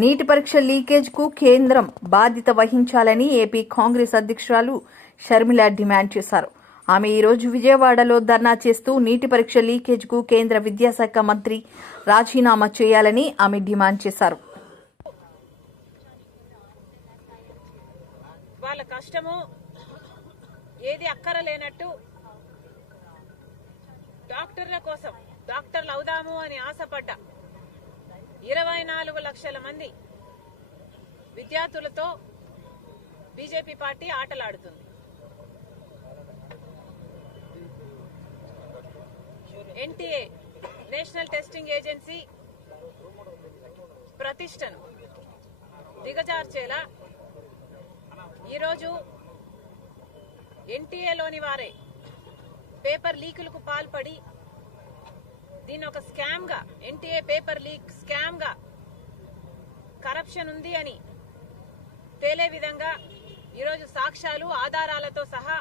నీటి పరీక్ష లీకేజ్కు కేంద్రం బాధ్యత వహించాలని ఏపీ కాంగ్రెస్ అధ్యక్షురాలు షర్మిల డిమాండ్ చేశారు. ఆమె ఈ రోజు విజయవాడలో ధర్నా చేస్తూ నీటి పరీక్ష లీకేజ్కు కేంద్ర విద్యాశాఖ మంత్రి రాజీనామా చేయాలని ఆమె డిమాండ్ చేశారు. వాళ్ళ కష్టము ఏది అక్కర లేనట్టు డాక్టర్ల కోసం డాక్టర్లు అవుదాము అని ఆశపడ్డా ఇరవై నాలుగు లక్షల మంది విద్యార్థులతో బీజేపీ పార్టీ ఆటలాడుతుంది. ఎన్టీఏ నేషనల్ టెస్టింగ్ ఏజెన్సీ ప్రతిష్టను దిగజార్చేలా ఈరోజు ఎన్టీఏలోని వారే పేపర్ లీకులకు పాల్పడి దీన్ని ఒక స్కామ్గా ఎన్టీఏ పేపర్ లీక్ స్కామ్గా కరప్షన్ ఉంది అని తేలే విధంగా ఈరోజు సాక్ష్యాలు ఆధారాలతో సహా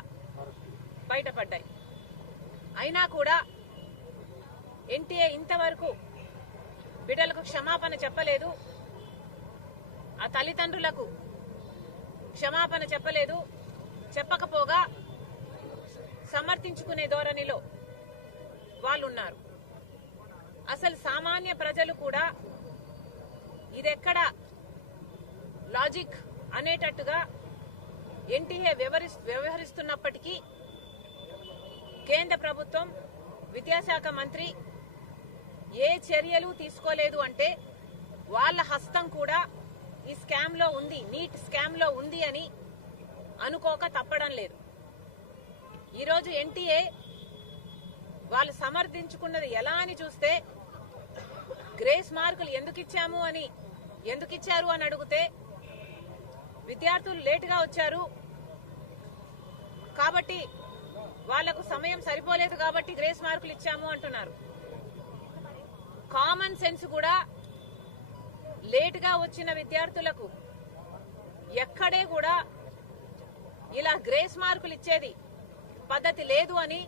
బయటపడ్డాయి. అయినా కూడా ఎన్టీఏ ఇంతవరకు బిడ్డలకు క్షమాపణ చెప్పలేదు. ఆ తల్లిదండ్రులకు క్షమాపణ చెప్పలేదు. చెప్పకపోగా సమర్థించుకునే ధోరణిలో వాళ్ళున్నారు. అసలు సామాన్య ప్రజలు కూడా ఇదెక్కడ లాజిక్ అనేటట్టుగా ఎన్టీఏ వ్యవహరిస్- వ్యవహరిస్తున్నప్పటికీ కేంద్ర ప్రభుత్వం విద్యాశాఖ మంత్రి ఏ చర్యలు తీసుకోలేదు అంటే వాళ్ళ హస్తం కూడా ఈ స్కామ్లో ఉంది నీట్ స్కామ్లో ఉంది అని అనుకోక తప్పడం లేదు. ఈరోజు ఎన్టీఏ వాళ్ళు సమర్థించుకున్నది ఎలా అని చూస్తే గ్రేస్ మార్కులు ఎందుకు ఇచ్చాము అని ఎందుకు ఇచ్చారు అని అడిగితే విద్యార్థులు లేటుగా వచ్చారు. కాబట్టి వాళ్ళకు సమయం సరిపోలేదు కాబట్టి గ్రేస్ మార్కులు ఇచ్చాము అంటున్నారు. కామన్ సెన్స్ కూడా లేటుగా వచ్చిన విద్యార్థులకు ఎక్కడే కూడా ఇలా గ్రేస్ మార్కులు ఇచ్చేది పద్ధతి లేదు అని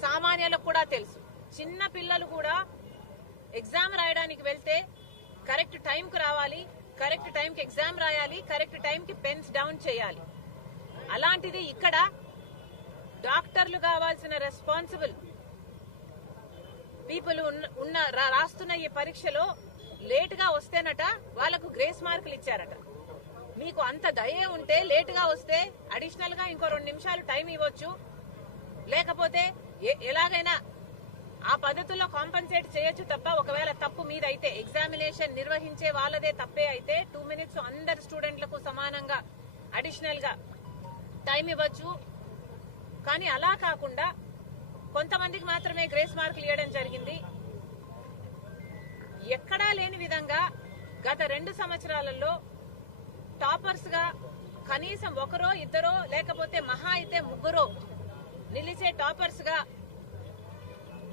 సామాన్యులకు కూడా తెలుసు. చిన్న పిల్లలు కూడా ఎగ్జామ్ రాయడానికి వెళ్తే కరెక్ట్ టైంకు రావాలి కరెక్ట్ టైంకి ఎగ్జామ్ రాయాలి కరెక్ట్ టైంకి పెన్స్ డౌన్ చేయాలి. అలాంటిది ఇక్కడ డాక్టర్లు కావాల్సిన రెస్పాన్సిబుల్ పీపుల్ ఉన్న- ఉన్న రా- రాస్తున్న ఈ పరీక్షలో లేటుగా వస్తేనట వాళ్ళకు గ్రేస్ మార్కులు ఇచ్చారట. మీకు అంత దయే ఉంటే లేటుగా వస్తే అడిషనల్గా ఇంకో రెండు నిమిషాలు టైం ఇవ్వచ్చు. లేకపోతే ఎలాగైనా ఆ పద్ధతుల్లో కాంపన్సేట్ చేయొచ్చు తప్ప ఒకవేళ తప్పు మీద అయితే ఎగ్జామినేషన్ నిర్వహించే వాళ్ళదే తప్పే అయితే టూ మినిట్స్ అందరు స్టూడెంట్లకు సమానంగా అడిషనల్గా టైం ఇవ్వచ్చు. కానీ అలా కాకుండా కొంతమందికి మాత్రమే గ్రేస్ మార్కులు ఇవ్వడం జరిగింది. ఎక్కడా లేని విధంగా గత రెండు సంవత్సరాలలో టాపర్స్గా కనీసం ఒకరో ఇద్దరో లేకపోతే మహా అయితే ముగ్గురో నిలిచే టాపర్స్గా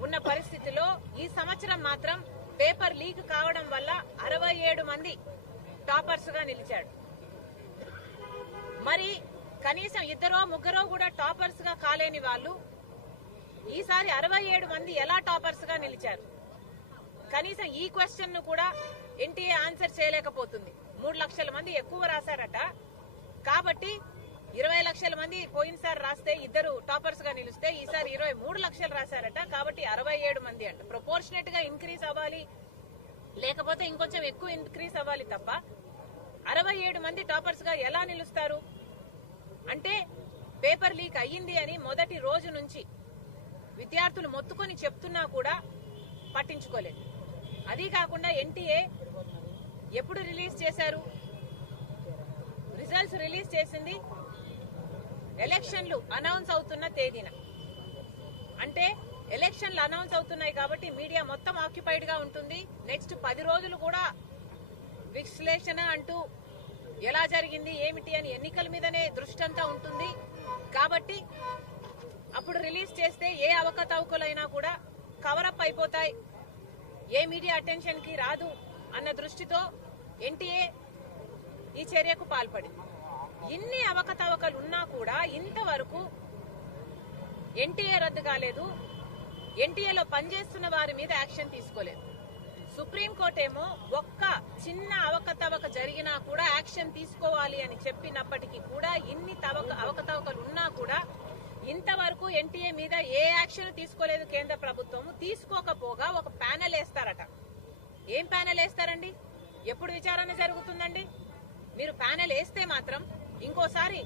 ఉన్న పరిస్థితిలో ఈ సంవత్సరం మాత్రం పేపర్ లీక్ కావడం వల్ల అరవై ఏడు మంది టాపర్స్గా నిలిచాడు. మరి కనీసం ఇద్దరో ముగ్గురో కూడా టాపర్స్గా కాలేని వాళ్ళు ఈసారి అరవై ఏడు మంది ఎలా టాపర్స్గా నిలిచారు? కనీసం ఈ క్వశ్చన్ను కూడా ఎన్టీఏ ఆన్సర్ చేయలేకపోతుంది. మూడు లక్షల మంది ఎక్కువ రాశారట. కాబట్టి ఇరవై లక్షల మంది పోయినసారి రాస్తే ఇద్దరు టాపర్స్గా నిలిస్తే ఈసారి ఇరవై మూడు లక్షలు రాశారట. కాబట్టి అరవై ఏడు మంది అంట. ప్రపోర్షనేట్గా ఇంక్రీజ్ అవ్వాలి. లేకపోతే ఇంకొంచెం ఎక్కువ ఇంక్రీజ్ అవ్వాలి తప్ప అరవై ఏడు మంది టాపర్స్గా ఎలా నిలుస్తారు? అంటే పేపర్ లీక్ అయ్యింది అని మొదటి రోజు నుంచి విద్యార్థులు మొత్తుకొని చెప్తున్నా కూడా పట్టించుకోలేదు. అదీ కాకుండా ఎన్టీఏ ఎప్పుడు రిలీజ్ చేశారు? రిజల్ట్స్ రిలీజ్ చేసింది ఎలక్షన్లు అనౌన్స్ అవుతున్న తేదీన. అంటే ఎలక్షన్లు అనౌన్స్ అవుతున్నాయి కాబట్టి మీడియా మొత్తం ఆక్యుపైడ్గా ఉంటుంది. నెక్స్ట్ పది రోజులు కూడా విశ్లేషణ అంటూ ఎలా జరిగింది ఏమిటి అని ఎన్నికల మీదనే దృష్టి అంతా ఉంటుంది. కాబట్టి అప్పుడు రిలీజ్ చేస్తే ఏ అవకతవకలైనా కూడా కవరప్ అయిపోతాయి. ఏ మీడియా అటెన్షన్కి రాదు అన్న దృష్టితో ఎన్టీఏ ఈ చర్యకు పాల్పడింది. ఇన్ని అవకతవకలు ఉన్నా కూడా ఇంతవరకు ఎన్టీఏ రద్దు కాలేదు. ఎన్టీఏలో పనిచేస్తున్న వారి మీద యాక్షన్ తీసుకోలేదు. సుప్రీంకోర్టు ఏమో ఒక్క చిన్న అవకతవక జరిగినా కూడా యాక్షన్ తీసుకోవాలి అని చెప్పినప్పటికీ కూడా ఇన్ని తవక అవకతవకలు ఉన్నా కూడా ఇంతవరకు ఎన్టీఏ మీద ఏ యాక్షన్ తీసుకోలేదు కేంద్ర ప్రభుత్వము. తీసుకోకపోగా ఒక ప్యానెల్ వేస్తారట. ఏం ప్యానెల్ వేస్తారండి? ఎప్పుడు విచారణ జరుగుతుందండి? మీరు ప్యానెల్ వేస్తే మాత్రం ఇంకోసారి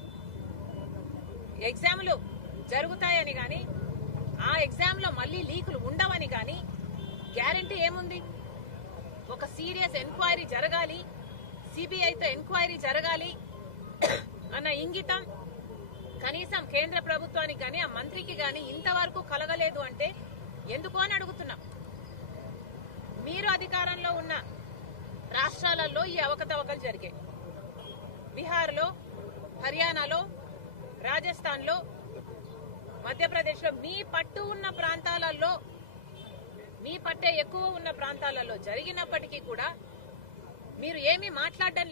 ఎగ్జామ్లు జరుగుతాయని కానీ ఆ ఎగ్జామ్లో మళ్ళీ లీకులు ఉండవని కానీ గ్యారంటీ ఏముంది? ఒక సీరియస్ ఎంక్వైరీ జరగాలి సిబిఐతో ఎంక్వైరీ జరగాలి అన్న ఇంగితం కనీసం కేంద్ర ప్రభుత్వానికి కానీ ఆ మంత్రికి కానీ ఇంతవరకు కలగలేదు అంటే ఎందుకు అని అడుగుతున్నాం. మీరు అధికారంలో ఉన్న రాష్ట్రాలలో ఈ అవకతవకలు జరిగాయి. బీహార్లో హర్యానాలో రాజస్థాన్లో మధ్యప్రదేశ్లో మీ పట్టు ఉన్న ప్రాంతాలలో మీ పట్టే ఎక్కువ ఉన్న ప్రాంతాలలో జరిగినప్పటికీ కూడా మీరు ఏమీ మాట్లాడడం